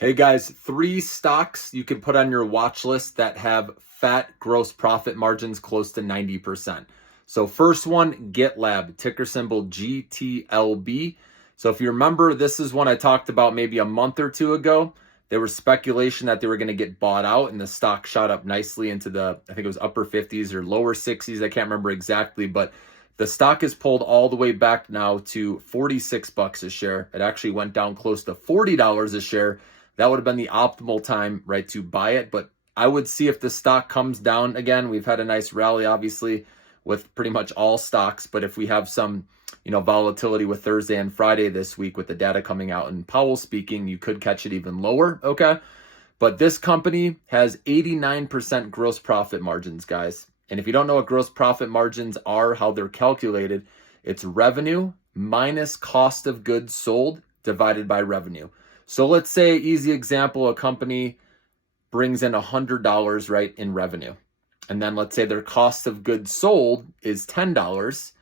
Hey guys, 3 stocks you can put on your watch list that have fat gross profit margins close to 90%. So first one, GitLab, ticker symbol GTLB. So if you remember, this is one I talked about maybe a month or two ago. There was speculation that they were going to get bought out and the stock shot up nicely into the, I think it was upper 50s or lower 60s. I can't remember exactly, but the stock is pulled all the way back now to 46 bucks a share. It actually went down close to $40 a share. That would have been the optimal time, right, to buy it. But I would see if the stock comes down again. We've had a nice rally, obviously, with pretty much all stocks. But if we have some, volatility with Thursday and Friday this week with the data coming out and Powell speaking, you could catch it even lower, okay? But this company has 89% gross profit margins, guys. And if you don't know what gross profit margins are, how they're calculated, it's revenue minus cost of goods sold divided by revenue. So let's say, easy example, a company brings in $100, right, in revenue. And then let's say their cost of goods sold is $10.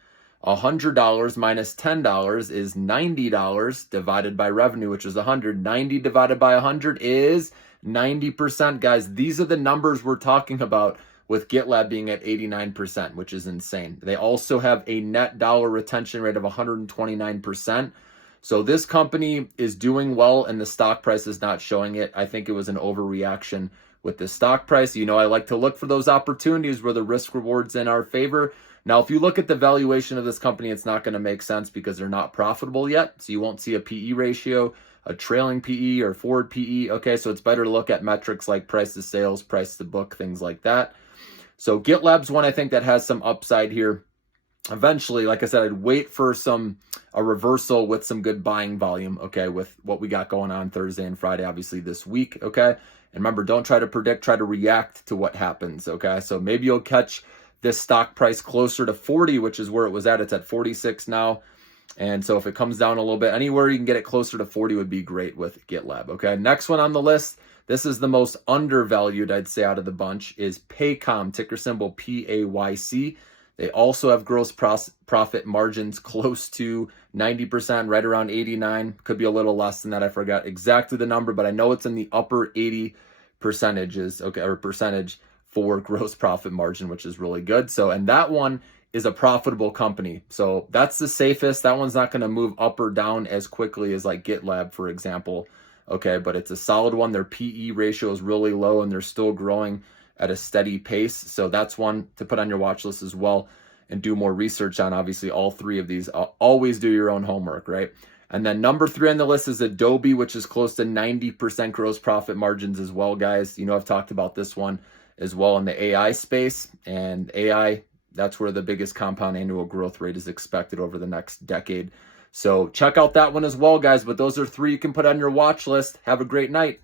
$100 minus $10 is $90 divided by revenue, which is 100. 90 divided by 100 is 90%. Guys, these are the numbers we're talking about with GitLab being at 89%, which is insane. They also have a net dollar retention rate of 129%. So this company is doing well and the stock price is not showing it. I think it was an overreaction with the stock price. I like to look for those opportunities where the risk reward's in our favor. Now, if you look at the valuation of this company, it's not going to make sense because they're not profitable yet. So you won't see a PE ratio, a trailing PE or forward PE. Okay, so it's better to look at metrics like price to sales, price to book, things like that. So GitLab's one I think that has some upside here. Eventually, like I said, I'd wait for a reversal with some good buying volume, okay, with what we got going on Thursday and Friday, obviously this week, okay? And remember, don't try to predict, try to react to what happens, okay? So maybe you'll catch this stock price closer to 40, which is where it was at. It's at 46 now. And so if it comes down a little bit, anywhere you can get it closer to 40 would be great with GitLab, okay? Next one on the list, this is the most undervalued, I'd say, out of the bunch, is Paycom, ticker symbol PAYC. They also have gross profit margins close to 90%, right around 89. Could be a little less than that. I forgot exactly the number, but I know it's in the upper 80 percentages, okay, or percentage for gross profit margin, which is really good. So, and that one is a profitable company. So that's the safest. That one's not going to move up or down as quickly as like GitLab, for example. Okay, but it's a solid one. Their PE ratio is really low and they're still growing at a steady pace. So that's one to put on your watch list as well and do more research on. Obviously, all three of these. Always do your own homework, right? And then number 3 on the list is Adobe, which is close to 90% gross profit margins as well, guys. I've talked about this one as well in the AI space. And AI, that's where the biggest compound annual growth rate is expected over the next decade. So check out that one as well, guys. But those are 3 you can put on your watch list. Have a great night.